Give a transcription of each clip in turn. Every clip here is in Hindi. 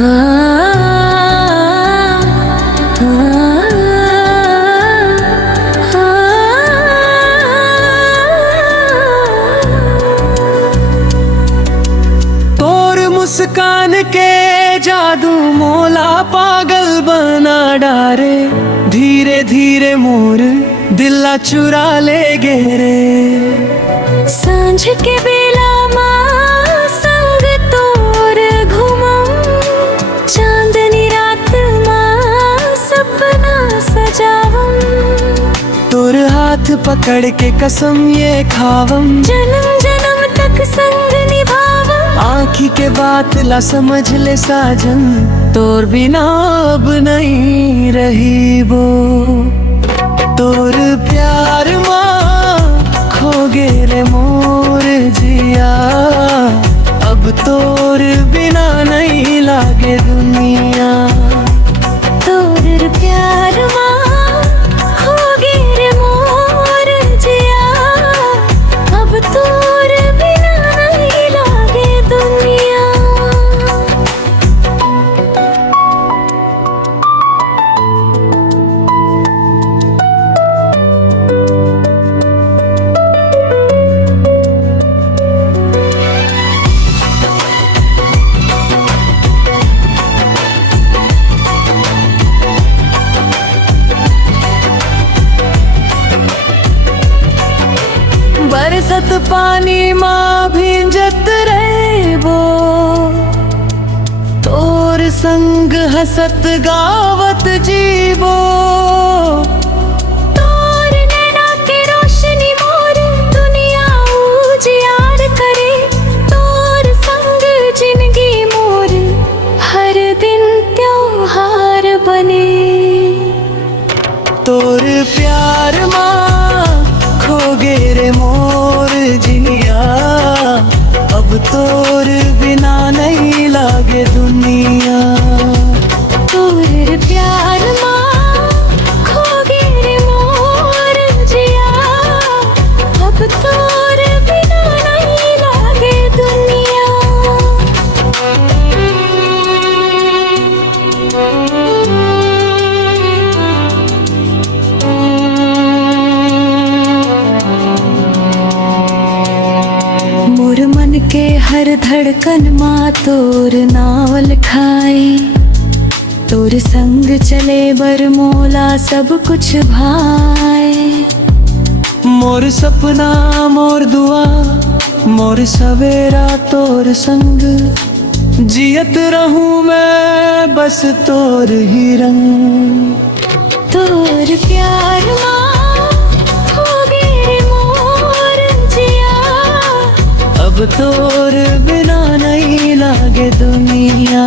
तोर मुस्कान के जादू मोला पागल बना डारे, धीरे धीरे मोर दिला चुरा ले गे रे। सांझ के बेला माँ संग तोर घुमम, चांदनी रात माँ सपना सजावम। तोर हाथ पकड़ के कसम ये खावम, जन्म जन्म तक संग निभावम। आँखी के बात ला समझ ले साजन, तोर बिना अब नहीं रही वो। तोर प्यार माँ खो गे रे मोर जिया, अब तोर बिना नहीं लागे दुनिया। तोर प्यार माँ खो गे रे मोर जिया, अब तोर बिना नहीं लागे दुनिया। बरसत पानी माँ भींजत रहबो, तोर संग हसत गावत जीवो। तोर नैना के रोशनी मोर दुनिया उजियार करे, तोर संग जिंदगी मोर हर दिन त्योहार बने। तोर प्यार माँ खो गे रे मोर जिया, अब तोर बिना नहीं लागे दुनिया। तोर प्यार माँ खो गे रे मोर जिया, अब तोर बिना नहीं लागे दुनिया। मोर मन के हर धड़कन माँ तोर नावल खाए, तोर संग चले बर मोला सब कुछ भाए। मोर सपना मोर दुआ मोर सवेरा तोर संग, जियत रहूं मैं बस तोर ही रंग। तोर प्यार माँ खो गे रे मोर जिया, अब तोर बिना नहीं लागे दुनिया।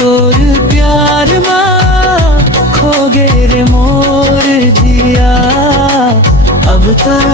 तोर प्यार माँ खो गे रे मोर जिया, अब तोर